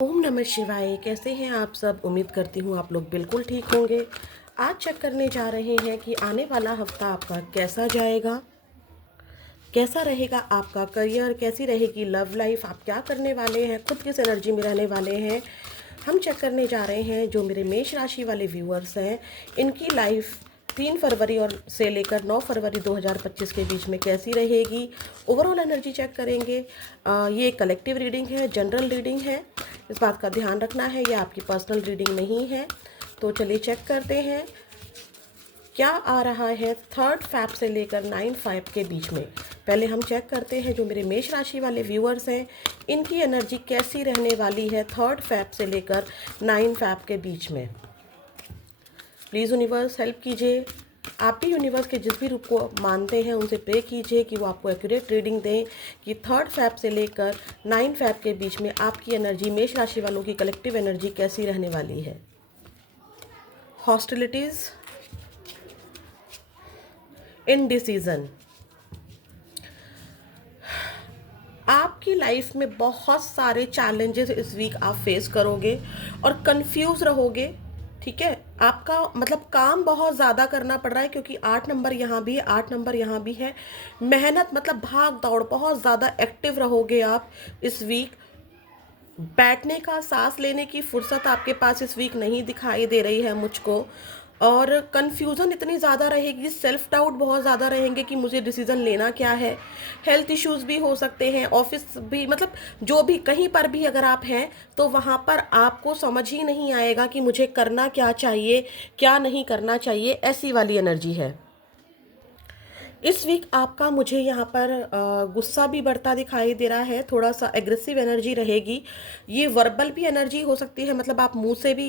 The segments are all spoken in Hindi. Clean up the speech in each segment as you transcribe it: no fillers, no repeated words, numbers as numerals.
ओम नमः शिवाय। कैसे हैं आप सब? उम्मीद करती हूँ आप लोग बिल्कुल ठीक होंगे। आज चेक करने जा रहे हैं कि आने वाला हफ्ता आपका कैसा जाएगा, कैसा रहेगा आपका करियर, कैसी रहेगी लव लाइफ, आप क्या करने वाले हैं, खुद किस एनर्जी में रहने वाले हैं। हम चेक करने जा रहे हैं जो मेरे मेष राशि वाले व्यूअर्स हैं, इनकी लाइफ 3 फरवरी और से लेकर 9 फरवरी 2025 के बीच में कैसी रहेगी। ओवरऑल एनर्जी चेक करेंगे। ये कलेक्टिव रीडिंग है, जनरल रीडिंग है, इस बात का ध्यान रखना है, ये आपकी पर्सनल रीडिंग नहीं है। तो चलिए चेक करते हैं क्या आ रहा है 3 फैब से लेकर 9 फैब के बीच में। पहले हम चेक करते हैं जो मेरे मेष राशि वाले व्यूअर्स हैं, इनकी एनर्जी कैसी रहने वाली है 3 फैब से लेकर 9 फैब के बीच में। प्लीज़ यूनिवर्स हेल्प कीजिए। आप भी यूनिवर्स के जिस भी रूप को मानते हैं उनसे प्रे कीजिए कि वो आपको एक्यूरेट रीडिंग दें कि 3 फैब से लेकर 9 फैब के बीच में आपकी एनर्जी, मेष राशि वालों की कलेक्टिव एनर्जी कैसी रहने वाली है। हॉस्टिलिटीज़, इनडिसीजन, आपकी लाइफ में बहुत सारे चैलेंजेस इस वीक आप फेस करोगे और कंफ्यूज रहोगे। ठीक है, आपका मतलब काम बहुत ज़्यादा करना पड़ रहा है क्योंकि 8 नंबर यहाँ भी है, 8 नंबर यहाँ भी है। मेहनत मतलब भाग दौड़, बहुत ज़्यादा एक्टिव रहोगे आप इस वीक। बैठने का, सांस लेने की फुर्सत आपके पास इस वीक नहीं दिखाई दे रही है मुझको। और कन्फ्यूज़न इतनी ज़्यादा रहेगी, सेल्फ डाउट बहुत ज़्यादा रहेंगे कि मुझे डिसीज़न लेना क्या है। हेल्थ इश्यूज़ भी हो सकते हैं, ऑफिस भी, मतलब जो भी कहीं पर भी अगर आप हैं तो वहाँ पर आपको समझ ही नहीं आएगा कि मुझे करना क्या चाहिए, क्या नहीं करना चाहिए, ऐसी वाली एनर्जी है। इस वीक आपका मुझे यहाँ पर गुस्सा भी बढ़ता दिखाई दे रहा है, थोड़ा सा एग्रेसिव एनर्जी रहेगी। ये वर्बल भी एनर्जी हो सकती है, मतलब आप मुंह से भी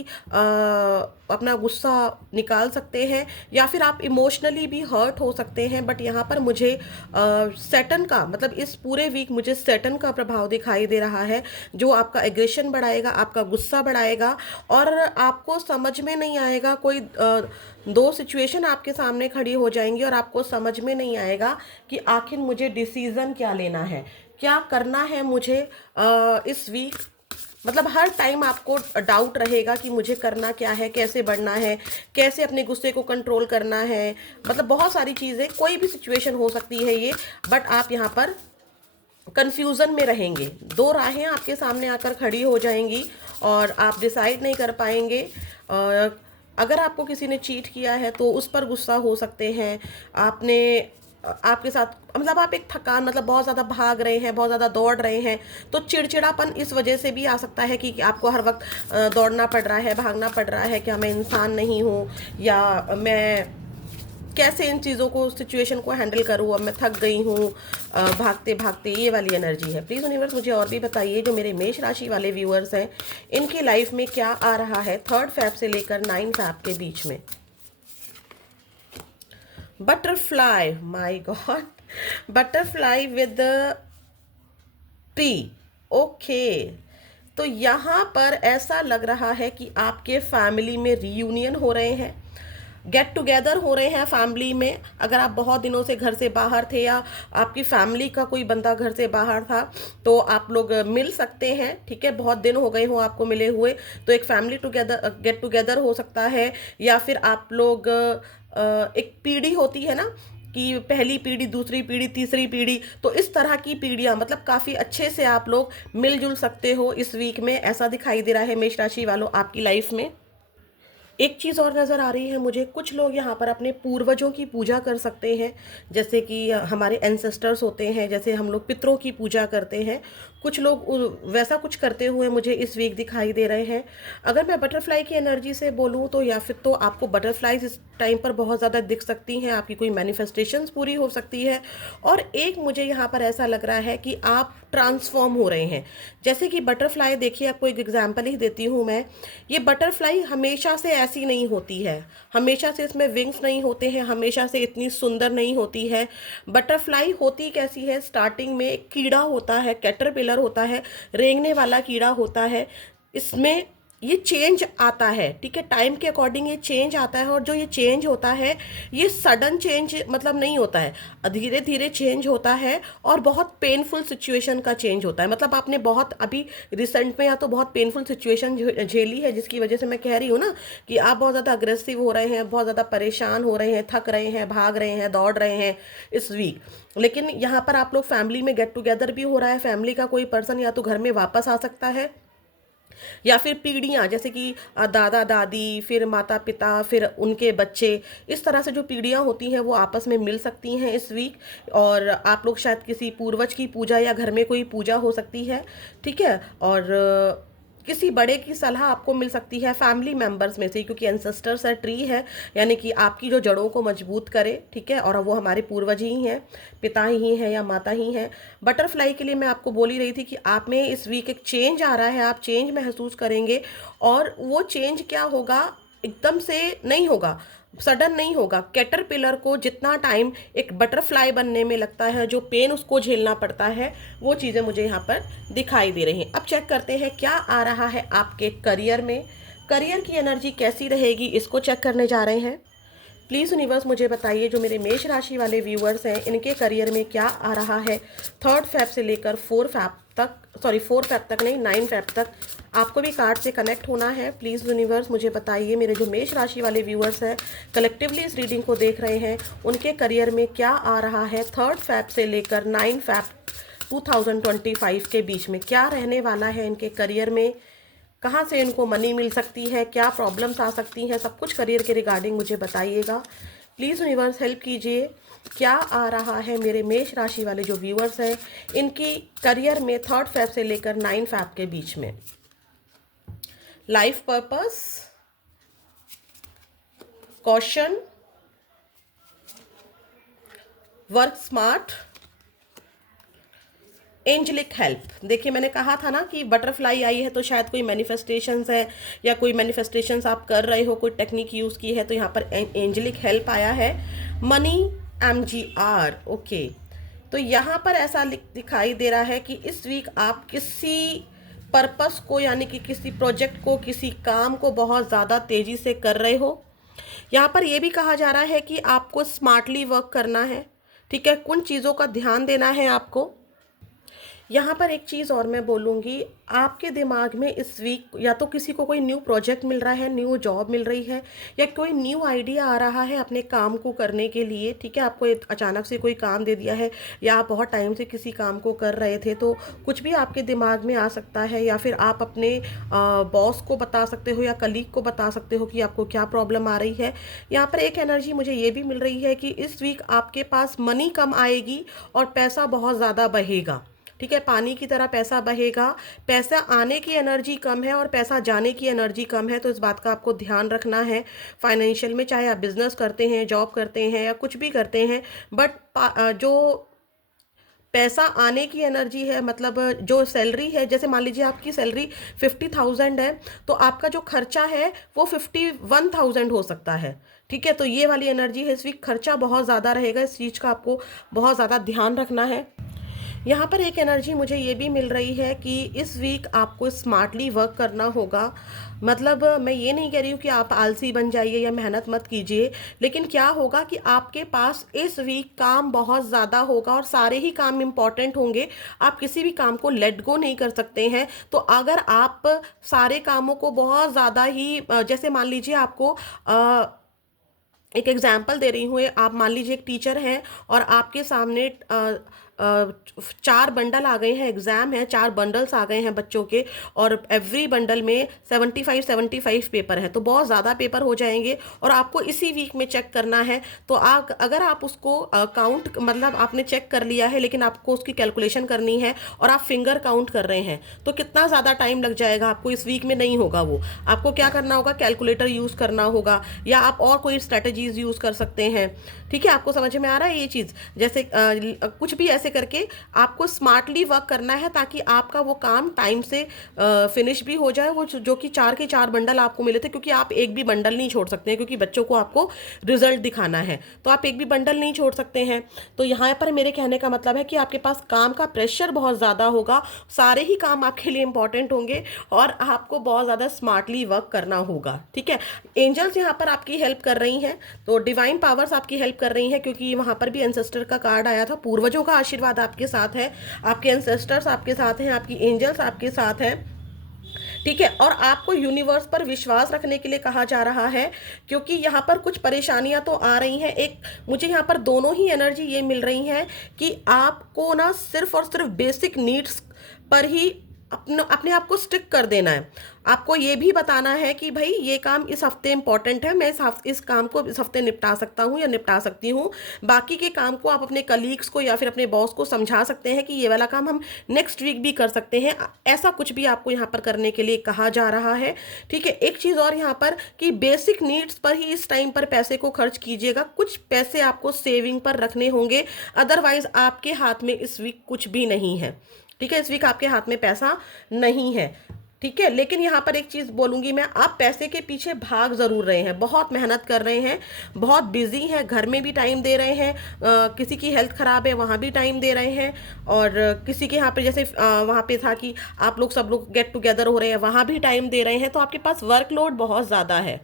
अपना गुस्सा निकाल सकते हैं या फिर आप इमोशनली भी हर्ट हो सकते हैं। बट यहाँ पर मुझे सैटर्न का, मतलब इस पूरे वीक मुझे सैटर्न का प्रभाव दिखाई दे रहा है जो आपका एग्रेशन बढ़ाएगा, आपका गुस्सा बढ़ाएगा और आपको समझ में नहीं आएगा। कोई दो सिचुएशन आपके सामने खड़ी हो जाएंगी और आपको समझ में नहीं आएगा कि आखिर मुझे डिसीजन क्या लेना है, क्या करना है मुझे इस वीक। मतलब हर टाइम आपको डाउट रहेगा कि मुझे करना क्या है, कैसे बढ़ना है, कैसे अपने गुस्से को कंट्रोल करना है। मतलब बहुत सारी चीज़ें, कोई भी सिचुएशन हो सकती है ये, बट आप यहाँ पर कंफ्यूजन में रहेंगे। दो राहें आपके सामने आकर खड़ी हो जाएंगी और आप डिसाइड नहीं कर पाएंगे। अगर आपको किसी ने चीट किया है तो उस पर गुस्सा हो सकते हैं। आपने आपके साथ, मतलब आप एक थकान, मतलब बहुत ज़्यादा भाग रहे हैं, बहुत ज़्यादा दौड़ रहे हैं, तो चिड़चिड़ापन इस वजह से भी आ सकता है कि आपको हर वक्त दौड़ना पड़ रहा है, भागना पड़ रहा है। क्या मैं इंसान नहीं हूँ, या मैं कैसे इन चीज़ों को, सिचुएशन को हैंडल करूँ, अब मैं थक गई हूँ भागते भागते, ये वाली एनर्जी है। प्लीज़ यूनिवर्स मुझे और भी बताइए जो मेरे मेष राशि वाले व्यूअर्स हैं, इनकी लाइफ में क्या आ रहा है 3 फैब से लेकर 9 फैब के बीच में। Butterfly, my God, butterfly with tree. Okay, तो यहाँ पर ऐसा लग रहा है कि आपके फैमिली में रीयूनियन हो रहे हैं, गेट टुगेदर हो रहे हैं फैमिली में। अगर आप बहुत दिनों से घर से बाहर थे या आपकी फैमिली का कोई बंदा घर से बाहर था तो आप लोग मिल सकते हैं। ठीक है, बहुत दिन हो गए हो आपको मिले हुए, तो एक फैमिली टुगेदर, गेट टुगेदर हो सकता है। या फिर आप लोग एक पीढ़ी होती है ना कि पहली पीढ़ी, दूसरी पीढ़ी, तीसरी पीढ़ी, तो इस तरह की पीढ़ियां, मतलब काफ़ी अच्छे से आप लोग मिलजुल सकते हो इस वीक में, ऐसा दिखाई दे रहा है मेष राशि वालों आपकी लाइफ में। एक चीज़ और नज़र आ रही है मुझे, कुछ लोग यहाँ पर अपने पूर्वजों की पूजा कर सकते हैं, जैसे कि हमारे एंसेस्टर्स होते हैं, जैसे हम लोग पितरों की पूजा करते हैं। कुछ लोग वैसा कुछ करते हुए मुझे इस वीक दिखाई दे रहे हैं। अगर मैं बटरफ्लाई की एनर्जी से बोलूँ तो या फिर तो आपको बटरफ्लाईज इस टाइम पर बहुत ज़्यादा दिख सकती हैं, आपकी कोई मैनिफेस्टेशंस पूरी हो सकती है। और एक मुझे यहाँ पर ऐसा लग रहा है कि आप ट्रांसफॉर्म हो रहे हैं। जैसे कि बटरफ्लाई, देखिए आपको एक एग्जांपल ही देती हूँ मैं। ये बटरफ्लाई हमेशा से ऐसी नहीं होती है, हमेशा से इसमें विंग्स नहीं होते हैं, हमेशा से इतनी सुंदर नहीं होती है। बटरफ्लाई होती कैसी है, स्टार्टिंग में एक कीड़ा होता है, कैटरपिलर होता है, रेंगने वाला कीड़ा होता है। इसमें ये चेंज आता है, ठीक है, टाइम के अकॉर्डिंग ये चेंज आता है। और जो ये चेंज होता है ये सडन चेंज मतलब नहीं होता है, धीरे धीरे चेंज होता है और बहुत पेनफुल सिचुएशन का चेंज होता है। मतलब आपने बहुत अभी रिसेंट में या तो बहुत पेनफुल सिचुएशन झेली है, जिसकी वजह से मैं कह रही हूँ ना कि आप बहुत ज़्यादा अग्रेसिव हो रहे हैं, बहुत ज़्यादा परेशान हो रहे हैं, थक रहे हैं, भाग रहे हैं, दौड़ रहे हैं इस वीक। लेकिन यहाँ पर आप लोग फैमिली में गेट टुगेदर भी हो रहा है, फैमिली का कोई पर्सन या तो घर में वापस आ सकता है, या फिर पीढ़ियाँ जैसे कि दादा दादी, फिर माता पिता, फिर उनके बच्चे, इस तरह से जो पीढ़ियाँ होती हैं वो आपस में मिल सकती हैं इस वीक। और आप लोग शायद किसी पूर्वज की पूजा या घर में कोई पूजा हो सकती है, ठीक है। और किसी बड़े की सलाह आपको मिल सकती है फैमिली मेंबर्स में से, क्योंकि एंसेस्टर्स है, ट्री है, यानी कि आपकी जो जड़ों को मजबूत करे, ठीक है। और वो हमारे पूर्वज ही हैं, पिता ही हैं या माता ही हैं। बटरफ्लाई के लिए मैं आपको बोल ही रही थी कि आप में इस वीक एक चेंज आ रहा है, आप चेंज महसूस करेंगे। और वो चेंज क्या होगा, एकदम से नहीं होगा, सडन नहीं होगा। कैटरपिलर को जितना टाइम एक बटरफ्लाई बनने में लगता है, जो पेन उसको झेलना पड़ता है, वो चीज़ें मुझे यहाँ पर दिखाई दे रही हैं। अब चेक करते हैं क्या आ रहा है आपके करियर में, करियर की एनर्जी कैसी रहेगी, इसको चेक करने जा रहे हैं। प्लीज़ यूनिवर्स मुझे बताइए, जो मेरे मेष राशि वाले व्यूअर्स हैं इनके करियर में क्या आ रहा है 3 फेब से लेकर 4 फेब तक, सॉरी 4 फेब तक नहीं, 9 फेब तक। आपको भी कार्ड से कनेक्ट होना है। प्लीज़ यूनिवर्स मुझे बताइए, मेरे जो मेष राशि वाले व्यूअर्स हैं कलेक्टिवली इस रीडिंग को देख रहे हैं, उनके करियर में क्या आ रहा है 3 फेब से लेकर 9 फेब 2025 के बीच में। क्या रहने वाला है इनके करियर में, कहाँ से इनको मनी मिल सकती है, क्या प्रॉब्लम्स आ सकती हैं, सब कुछ करियर के रिगार्डिंग मुझे बताइएगा। प्लीज़ यूनिवर्स हेल्प कीजिए, क्या आ रहा है मेरे मेष राशि वाले जो व्यूअर्स हैं इनकी करियर में 3 फेब से लेकर 9 फेब के बीच में। Life purpose, caution, work smart, angelic help. देखिए मैंने कहा था ना कि बटरफ्लाई आई है तो शायद कोई मैनिफेस्टेशंस है, या कोई मैनिफेस्टेशंस आप कर रहे हो, कोई टेक्निक यूज़ की है, तो यहाँ पर एंजलिक हेल्प आया है। Money, MGR, okay. तो यहाँ पर ऐसा दिखाई दे रहा है कि इस वीक आप किसी पर्पस को, यानी कि किसी प्रोजेक्ट को, किसी काम को बहुत ज़्यादा तेज़ी से कर रहे हो। यहाँ पर यह भी कहा जा रहा है कि आपको स्मार्टली वर्क करना है, ठीक है, कुछ चीज़ों का ध्यान देना है आपको। यहाँ पर एक चीज़ और मैं बोलूँगी, आपके दिमाग में इस वीक या तो किसी को कोई न्यू प्रोजेक्ट मिल रहा है, न्यू जॉब मिल रही है, या कोई न्यू आइडिया आ रहा है अपने काम को करने के लिए, ठीक है। आपको अचानक से कोई काम दे दिया है, या आप बहुत टाइम से किसी काम को कर रहे थे, तो कुछ भी आपके दिमाग में आ सकता है। या फिर आप अपने बॉस को बता सकते हो या कलीग को बता सकते हो कि आपको क्या प्रॉब्लम आ रही है। यहाँ पर एक एनर्जी मुझे ये भी मिल रही है कि इस वीक आपके पास मनी कम आएगी और पैसा बहुत ज़्यादा बहेगा, ठीक है, पानी की तरह पैसा बहेगा। पैसा आने की एनर्जी कम है और पैसा जाने की एनर्जी कम है, तो इस बात का आपको ध्यान रखना है फाइनेंशियल में। चाहे आप बिजनेस करते हैं, जॉब करते हैं या कुछ भी करते हैं, बट जो पैसा आने की एनर्जी है, मतलब जो सैलरी है, जैसे मान लीजिए आपकी सैलरी 50,000 है, तो आपका जो खर्चा है वो 51,000 हो सकता है, ठीक है। तो ये वाली एनर्जी है, इस वीक खर्चा बहुत ज़्यादा रहेगा, इस चीज़ का आपको बहुत ज़्यादा ध्यान रखना है। यहाँ पर एक एनर्जी मुझे ये भी मिल रही है कि इस वीक आपको स्मार्टली वर्क करना होगा। मतलब मैं ये नहीं कह रही हूँ कि आप आलसी बन जाइए या मेहनत मत कीजिए, लेकिन क्या होगा कि आपके पास इस वीक काम बहुत ज़्यादा होगा और सारे ही काम इम्पॉर्टेंट होंगे। आप किसी भी काम को लेट गो नहीं कर सकते हैं। तो अगर आप सारे कामों को बहुत ज़्यादा ही, जैसे मान लीजिए आपको एक एग्जाम्पल दे रही हूँ, आप मान लीजिए एक टीचर हैं और आपके सामने 4 बंडल आ गए हैं, एग्ज़ाम है, 4 बंडल्स आ गए हैं बच्चों के, और एवरी बंडल में 75 पेपर है, तो बहुत ज़्यादा पेपर हो जाएंगे और आपको इसी वीक में चेक करना है। तो अगर आप उसको काउंट, मतलब आपने चेक कर लिया है लेकिन आपको उसकी कैलकुलेशन करनी है और आप फिंगर काउंट कर रहे हैं, तो कितना ज़्यादा टाइम लग जाएगा आपको, इस वीक में नहीं होगा वो। आपको क्या करना होगा, कैलकुलेटर यूज़ करना होगा, या आप और कोई स्ट्रेटजीज यूज़ कर सकते हैं, ठीक है। आपको समझ में आ रहा है ये चीज़, जैसे कुछ भी ऐसे ऐसे करके आपको स्मार्टली वर्क करना है ताकि आपका वो काम टाइम से फिनिश भी हो जाए, वो जो कि 4 के 4 बंडल आपको मिले थे, क्योंकि आप एक भी बंडल नहीं छोड़ सकते हैं, क्योंकि बच्चों को आपको रिजल्ट दिखाना है, तो आप एक भी बंडल नहीं छोड़ सकते हैं। तो यहाँ पर मेरे कहने का मतलब है कि आपके पास काम का प्रेशर बहुत ज़्यादा होगा, सारे ही काम आपके लिए इंपॉर्टेंट होंगे और आपको बहुत ज़्यादा स्मार्टली वर्क करना होगा, ठीक है। एंजल्स यहाँ पर आपकी हेल्प कर रही हैं, तो डिवाइन पावर्स आपकी हेल्प कर रही हैं, क्योंकि वहाँ पर भी एंसेस्टर का कार्ड आया था, पूर्वजों का आशीर्वाद आपके साथ है, आपके एंसेस्टर्स आपके साथ हैं, आपकी एंजल्स आपके साथ हैं, ठीक है। और आपको यूनिवर्स पर विश्वास रखने के लिए कहा जा रहा है, क्योंकि यहाँ पर कुछ परेशानियां तो आ रही हैं। एक मुझे यहाँ पर दोनों ही एनर्जी ये मिल रही हैं कि आपको ना सिर्फ और सिर्फ बेसिक नीड्स पर ही अपने आप को स्टिक कर देना है। आपको ये भी बताना है कि भाई ये काम इस हफ्ते इंपॉर्टेंट है, मैं इस काम को इस हफ्ते निपटा सकता हूँ या निपटा सकती हूँ। बाकी के काम को आप अपने कलीग्स को या फिर अपने बॉस को समझा सकते हैं कि ये वाला काम हम नेक्स्ट वीक भी कर सकते हैं। ऐसा कुछ भी आपको यहाँ पर करने के लिए कहा जा रहा है, ठीक है। एक चीज़ और यहाँ पर कि बेसिक नीड्स पर ही इस टाइम पर पैसे को खर्च कीजिएगा, कुछ पैसे आपको सेविंग पर रखने होंगे, अदरवाइज आपके हाथ में इस वीक कुछ भी नहीं है, ठीक है। इस वीक आपके हाथ में पैसा नहीं है, ठीक है। लेकिन यहाँ पर एक चीज़ बोलूँगी मैं, आप पैसे के पीछे भाग ज़रूर रहे हैं, बहुत मेहनत कर रहे हैं, बहुत बिजी हैं, घर में भी टाइम दे रहे हैं, किसी की हेल्थ ख़राब है वहाँ भी टाइम दे रहे हैं, और किसी के यहाँ पे जैसे वहाँ पे था कि आप लोग सब लोग गेट टुगेदर हो रहे हैं, वहाँ भी टाइम दे रहे हैं, तो आपके पास वर्कलोड बहुत ज़्यादा है।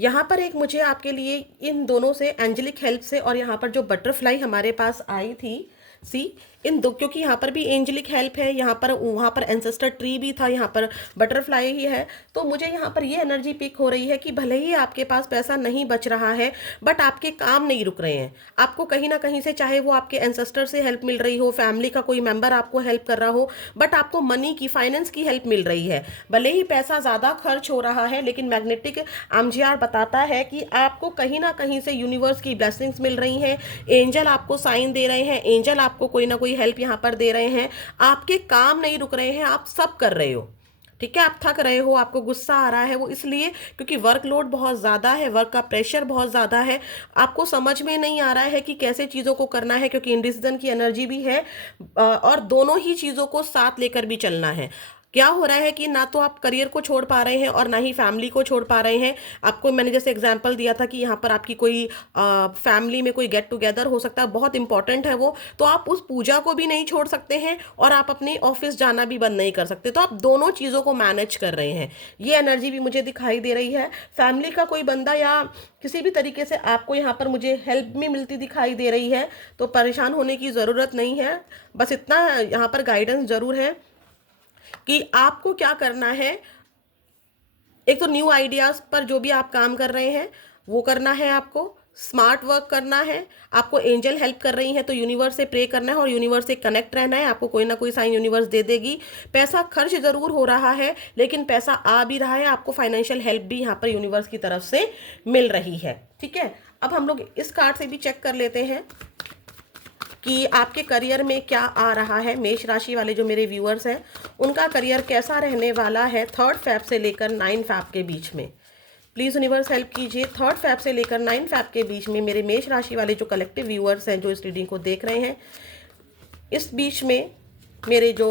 यहाँ पर एक मुझे आपके लिए इन दोनों से एंजेलिक हेल्प से, और यहाँ पर जो बटरफ्लाई हमारे पास आई थी, सी इन दो, क्योंकि यहाँ पर भी एंजेलिक हेल्प है, यहाँ पर वहाँ पर एंसेस्टर ट्री भी था, यहाँ पर बटरफ्लाई ही है, तो मुझे यहाँ पर ये एनर्जी पिक हो रही है कि भले ही आपके पास पैसा नहीं बच रहा है, बट आपके काम नहीं रुक रहे हैं। आपको कहीं ना कहीं से, चाहे वो आपके एंसेस्टर से हेल्प मिल रही हो, फैमिली का कोई मेंबर आपको हेल्प कर रहा हो, बट आपको मनी की, फाइनेंस की हेल्प मिल रही है। भले ही पैसा ज़्यादा खर्च हो रहा है, लेकिन मैग्नेटिक आमजीआर बताता है कि आपको कहीं ना कहीं से यूनिवर्स की ब्लेसिंग्स मिल रही हैं, एंजल आपको साइन दे रहे हैं, एंजल आपको कोई ना कोई हेल्प यहाँ पर दे रहे हैं। आपके काम नहीं रुक रहे हैं, आप सब कर रहे हो, ठीक है। आप थक रहे हो, आपको गुस्सा आ रहा है, वो इसलिए क्योंकि वर्कलोड बहुत ज़्यादा है, वर्क का प्रेशर बहुत ज़्यादा है, आपको समझ में नहीं आ रहा है कि कैसे चीज़ों को करना है, क्योंकि इंडिसीजन की एनर्जी भी है, और दोनों ही चीज़ों को साथ लेकर भी चलना है। क्या हो रहा है कि ना तो आप करियर को छोड़ पा रहे हैं और ना ही फैमिली को छोड़ पा रहे हैं। आपको मैंने जैसे एग्जांपल दिया था कि यहाँ पर आपकी कोई फैमिली में कोई गेट टुगेदर हो सकता है, बहुत इंपॉर्टेंट है वो, तो आप उस पूजा को भी नहीं छोड़ सकते हैं और आप अपने ऑफिस जाना भी बंद नहीं कर सकते, तो आप दोनों चीज़ों को मैनेज कर रहे हैं। ये एनर्जी भी मुझे दिखाई दे रही है। फैमिली का कोई बंदा या किसी भी तरीके से आपको यहाँ पर मुझे हेल्प भी मिलती दिखाई दे रही है, तो परेशान होने की ज़रूरत नहीं है। बस इतना यहाँ पर गाइडेंस ज़रूर है कि आपको क्या करना है। एक तो न्यू आइडियाज़ पर जो भी आप काम कर रहे हैं वो करना है, आपको स्मार्ट वर्क करना है, आपको एंजल हेल्प कर रही हैं तो यूनिवर्स से प्रे करना है और यूनिवर्स से कनेक्ट रहना है। आपको कोई ना कोई साइन यूनिवर्स दे देगी। पैसा खर्च ज़रूर हो रहा है, लेकिन पैसा आ भी रहा है, आपको फाइनेंशियल हेल्प भी यहाँ पर यूनिवर्स की तरफ से मिल रही है, ठीक है। अब हम लोग इस कार्ड से भी चेक कर लेते हैं कि आपके करियर में क्या आ रहा है। मेष राशि वाले जो मेरे व्यूअर्स हैं, उनका करियर कैसा रहने वाला है 3 फ़रवरी से लेकर 9 फ़रवरी के बीच में। प्लीज़ यूनिवर्स हेल्प कीजिए। 3 फ़रवरी से लेकर 9 फ़रवरी के बीच में मेरे मेष राशि वाले जो कलेक्टिव व्यूअर्स हैं, जो इस रीडिंग को देख रहे हैं, इस बीच में मेरे जो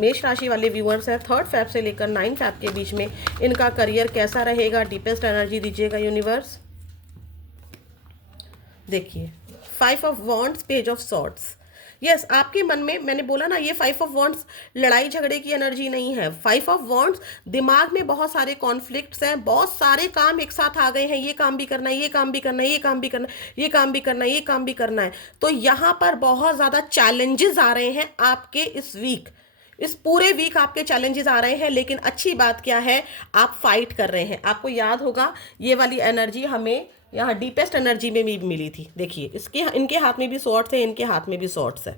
मेष राशि वाले व्यूअर्स हैं, 3 फ़रवरी से लेकर 9 फ़रवरी के बीच में इनका करियर कैसा रहेगा। डीपेस्ट एनर्जी दीजिएगा यूनिवर्स। देखिए 5 of wands, page of swords. Yes, आपके मन में, मैंने बोला ना, ये 5 ऑफ वॉन्ड्स लड़ाई झगड़े की एनर्जी नहीं है। 5 ऑफ वॉन्ड्स दिमाग में बहुत सारे कॉन्फ्लिक्ट्स हैं, बहुत सारे काम एक साथ आ गए हैं, ये काम भी करना है, ये काम भी करना है, ये काम भी करना है, ये काम भी करना है, ये काम भी करना है। तो यहाँ पर बहुत ज़्यादा चैलेंजेस आ रहे हैं आपके इस वीक, इस पूरे वीक आपके चैलेंजेस आ रहे हैं। लेकिन अच्छी बात क्या है, आप फाइट कर रहे हैं। आपको याद होगा ये वाली एनर्जी हमें यहाँ डीपेस्ट एनर्जी में भी मिली थी। देखिए इसके, इनके हाथ में भी सॉर्ड्स है, इनके हाथ में भी सॉर्ड्स है,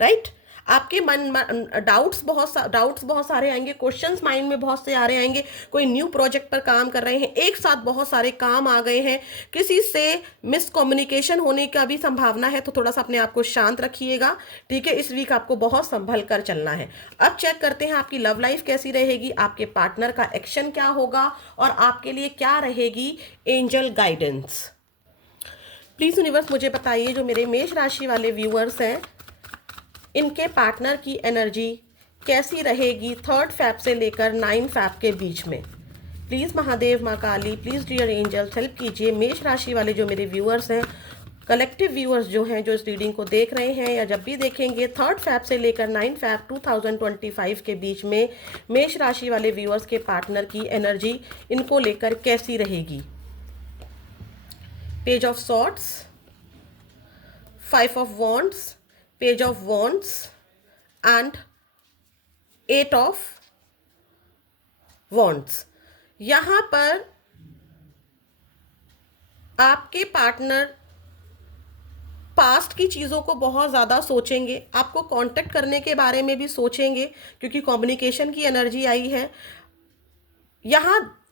राइट। आपके मन डाउट्स बहुत सारे आएंगे, क्वेश्चंस माइंड में बहुत से आ रहे आएंगे। कोई न्यू प्रोजेक्ट पर काम कर रहे हैं, एक साथ बहुत सारे काम आ गए हैं, किसी से मिसकम्युनिकेशन होने का भी संभावना है, तो थोड़ा सा अपने आप को शांत रखिएगा, ठीक है। इस वीक आपको बहुत संभल कर चलना है। अब चेक करते हैं आपकी लव लाइफ कैसी रहेगी, आपके पार्टनर का एक्शन क्या होगा और आपके लिए क्या रहेगी एंजल गाइडेंस। प्लीज़ यूनिवर्स मुझे बताइए जो मेरे मेष राशि वाले व्यूअर्स हैं, इनके पार्टनर की एनर्जी कैसी रहेगी 3 फैब से लेकर 9 फैब के बीच में। प्लीज़ महादेव, माँ काली, प्लीज़ डियर एंजल्स हेल्प कीजिए। मेष राशि वाले जो मेरे व्यूअर्स हैं, कलेक्टिव व्यूअर्स जो हैं, जो इस रीडिंग को देख रहे हैं या जब भी देखेंगे, 3 फैब से लेकर 9 फैब 2025 के बीच में मेष राशि वाले व्यूअर्स के पार्टनर की एनर्जी इनको लेकर कैसी रहेगी। Page of swords, 5 of wands, page of wands and 8 of wands. यहाँ पर आपके पार्टनर पास्ट की चीज़ों को बहुत ज़्यादा सोचेंगे, आपको कांटेक्ट करने के बारे में भी सोचेंगे, क्योंकि कम्युनिकेशन की एनर्जी आई है।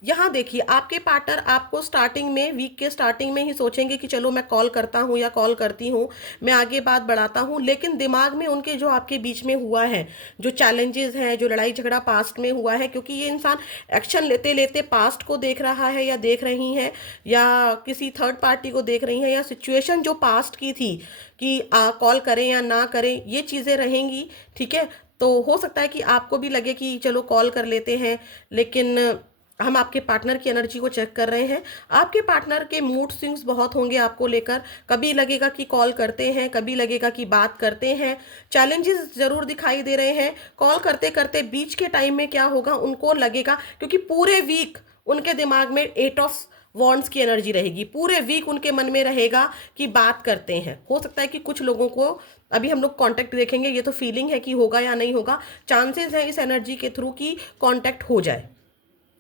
यहाँ देखिए, आपके पार्टनर आपको स्टार्टिंग में, वीक के स्टार्टिंग में ही सोचेंगे कि चलो मैं कॉल करता हूँ या कॉल करती हूँ, मैं आगे बात बढ़ाता हूँ, लेकिन दिमाग में उनके जो आपके बीच में हुआ है, जो चैलेंजेस हैं, जो लड़ाई झगड़ा पास्ट में हुआ है, क्योंकि ये इंसान एक्शन लेते लेते पास्ट को देख रहा है या देख रही हैं, या किसी थर्ड पार्टी को देख रही हैं, या सिचुएशन जो पास्ट की थी कि कॉल करें या ना करें, ये चीज़ें रहेंगी। ठीक है, तो हो सकता है कि आपको भी लगे कि चलो कॉल कर लेते हैं, लेकिन हम आपके पार्टनर की एनर्जी को चेक कर रहे हैं। आपके पार्टनर के मूड स्विंग्स बहुत होंगे आपको लेकर, कभी लगेगा कि कॉल करते हैं, कभी लगेगा कि बात करते हैं। चैलेंजेस ज़रूर दिखाई दे रहे हैं। कॉल करते करते बीच के टाइम में क्या होगा, उनको लगेगा, क्योंकि पूरे वीक उनके दिमाग में 8 ऑफ वॉन्ड्स की एनर्जी रहेगी, पूरे वीक उनके मन में रहेगा कि बात करते हैं। हो सकता है कि कुछ लोगों को, अभी हम लोग कांटेक्ट देखेंगे, ये तो फीलिंग है कि होगा या नहीं होगा, चांसेस है इस एनर्जी के थ्रू कि कांटेक्ट हो जाए।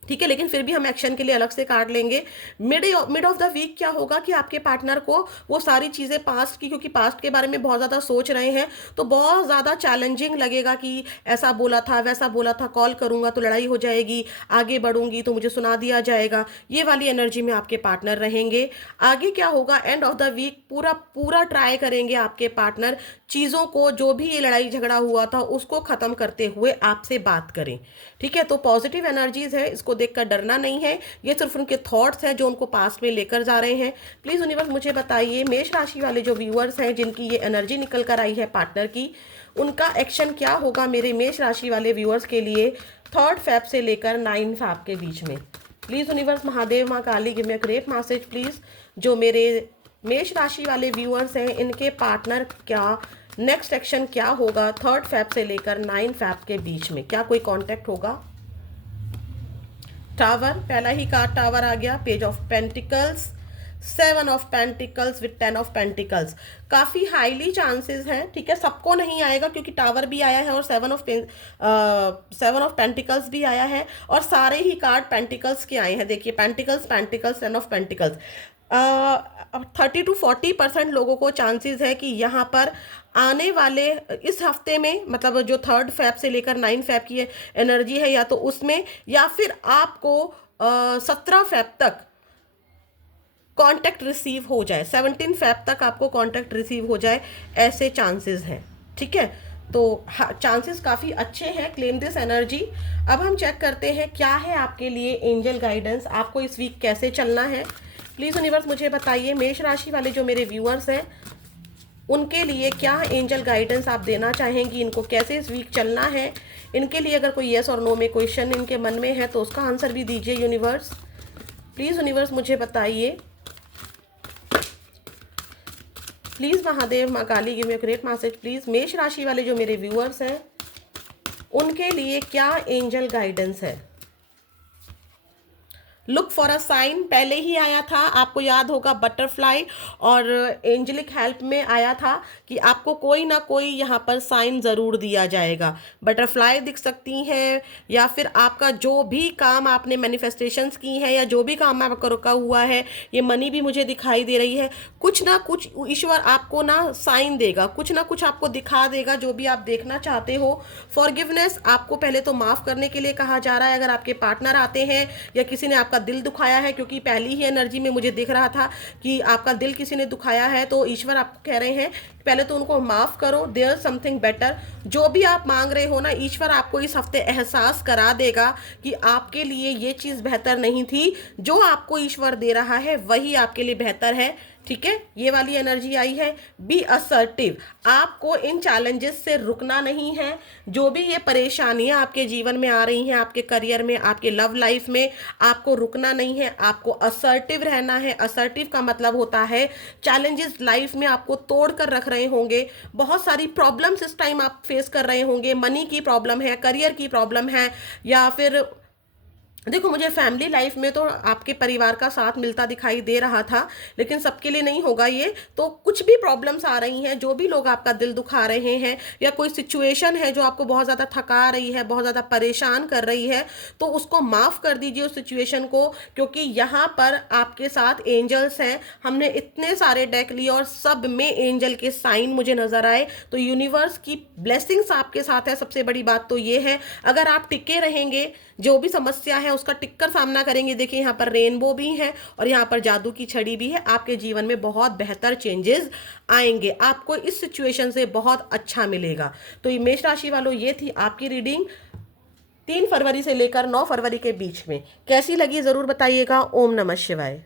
ठीक है, लेकिन फिर भी हम एक्शन के लिए अलग से काट लेंगे। मिड ऑफ द वीक क्या होगा कि आपके पार्टनर को वो सारी चीज़ें पास्ट की, क्योंकि पास्ट के बारे में बहुत ज़्यादा सोच रहे हैं, तो बहुत ज़्यादा चैलेंजिंग लगेगा कि ऐसा बोला था, वैसा बोला था, कॉल करूँगा तो लड़ाई हो जाएगी, आगे बढ़ूंगी तो मुझे सुना दिया जाएगा। ये वाली एनर्जी में आपके पार्टनर रहेंगे। आगे क्या होगा, एंड ऑफ द वीक पूरा ट्राई करेंगे आपके पार्टनर चीज़ों को, जो भी ये लड़ाई झगड़ा हुआ था उसको ख़त्म करते हुए आपसे बात करें। ठीक है, तो पॉजिटिव एनर्जीज है, इसको देखकर डरना नहीं है, ये सिर्फ उनके थॉट्स हैं जो उनको पास्ट में लेकर जा रहे हैं। प्लीज़ यूनिवर्स मुझे बताइए, मेष राशि वाले जो व्यूअर्स हैं, जिनकी ये एनर्जी निकल कर आई है पार्टनर की, उनका एक्शन क्या होगा मेरे मेष राशि वाले व्यूअर्स के लिए 3 फैब से लेकर 9 फैब के बीच में। प्लीज़ यूनिवर्स, महादेव, माँ Kali, give me a great message please. जो मेरे मेष राशि वाले व्यूअर्स हैं, इनके पार्टनर क्या नेक्स्ट एक्शन क्या होगा 3 फैब से लेकर 9 फैब के बीच में, क्या कोई कांटेक्ट होगा। टावर, पहला ही कार्ड टावर आ गया, page of pentacles, 7 of pentacles with 10 of pentacles. काफ़ी हाईली चांसेस हैं, ठीक है, सबको नहीं आएगा क्योंकि टावर भी आया है और 7 ऑफ पेंटिकल्स भी आया है, और सारे ही कार्ड पेंटिकल्स के आए हैं। देखिए, pentacles, pentacles, 10 of pentacles. 30 to 40% लोगों को चांसेस है कि यहाँ पर आने वाले इस हफ्ते में, मतलब जो 3 फैब से लेकर 9 फैब की एनर्जी है, या तो उसमें, या फिर आपको 17 फैब तक कांटेक्ट रिसीव हो जाए, 17 फैब तक आपको कांटेक्ट रिसीव हो जाए, ऐसे चांसेस हैं। ठीक है, तो चांसेस काफ़ी अच्छे हैं, क्लेम दिस एनर्जी। अब हम चेक करते हैं क्या है आपके लिए एंजल गाइडेंस, आपको इस वीक कैसे चलना है। प्लीज़ यूनिवर्स मुझे बताइए, मेष राशि वाले जो मेरे व्यूअर्स हैं, उनके लिए क्या एंजल गाइडेंस आप देना चाहेंगी, इनको कैसे इस वीक चलना है। इनके लिए अगर कोई यस और नो में क्वेश्चन इनके मन में है तो उसका आंसर भी दीजिए यूनिवर्स। प्लीज़ यूनिवर्स मुझे बताइए, प्लीज़ महादेव, माँ Kali, give me a great message please. मेष राशि वाले जो मेरे व्यूअर्स हैं, उनके लिए क्या एंजल गाइडेंस है। लुक फॉर अ साइन पहले ही आया था, आपको याद होगा, बटरफ्लाई और एंजलिक हेल्प में आया था कि आपको कोई ना कोई यहाँ पर साइन ज़रूर दिया जाएगा। बटरफ्लाई दिख सकती हैं, या फिर आपका जो भी काम आपने मैनिफेस्टेशंस की हैं, या जो भी काम आपका रुका हुआ है, ये मनी भी मुझे दिखाई दे रही है, कुछ ना कुछ ईश्वर आपको ना साइन देगा, कुछ ना कुछ आपको दिखा देगा जो भी आप देखना चाहते हो। फॉरगिवनेस, आपको पहले तो माफ़ करने के लिए कहा जा रहा है अगर आपके पार्टनर आते हैं या किसी ने आपका दिल दुखाया है, क्योंकि पहली ही एनर्जी में मुझे दिख रहा था कि आपका दिल किसी ने दुखाया है, तो ईश्वर आपको कह रहे हैं पहले तो उनको माफ़ करो, देयर समथिंग बेटर। जो भी आप मांग रहे हो ना, ईश्वर आपको इस हफ्ते एहसास करा देगा कि आपके लिए ये चीज़ बेहतर नहीं थी, जो आपको ईश्वर दे रहा है वही आपके लिए बेहतर है। ठीक है, ये वाली एनर्जी आई है। बी असर्टिव, आपको इन चैलेंजेस से रुकना नहीं है। जो भी ये परेशानियां आपके जीवन में आ रही हैं, आपके करियर में, आपके लव लाइफ में, आपको रुकना नहीं है, आपको असर्टिव रहना है। असर्टिव का मतलब होता है चैलेंजेस लाइफ में आपको तोड़ कर रख रहे होंगे, बहुत सारी प्रॉब्लम्स इस टाइम आप फेस कर रहे होंगे, मनी की प्रॉब्लम है, करियर की प्रॉब्लम है, या फिर देखो मुझे फैमिली लाइफ में तो आपके परिवार का साथ मिलता दिखाई दे रहा था, लेकिन सबके लिए नहीं होगा ये। तो कुछ भी प्रॉब्लम्स आ रही हैं, जो भी लोग आपका दिल दुखा रहे हैं, या कोई सिचुएशन है जो आपको बहुत ज़्यादा थका रही है, बहुत ज़्यादा परेशान कर रही है, तो उसको माफ़ कर दीजिए उस सिचुएशन को, क्योंकि यहाँ पर आपके साथ एंजल्स हैं। हमने इतने सारे डेक लिए और सब में एंजल के साइन मुझे नज़र आए, तो यूनिवर्स की ब्लेसिंग्स आपके साथ है। सबसे बड़ी बात तो ये है, अगर आप टिके रहेंगे, जो भी समस्या है उसका टिककर सामना करेंगे। देखिए यहाँ पर रेनबो भी है और यहाँ पर जादू की छड़ी भी है। आपके जीवन में बहुत बेहतर चेंजेस आएंगे, आपको इस सिचुएशन से बहुत अच्छा मिलेगा। तो ये मेष राशि वालों, ये थी आपकी रीडिंग 3 फरवरी से लेकर 9 फरवरी के बीच में। कैसी लगी ज़रूर बताइएगा। ओम नमः शिवाय।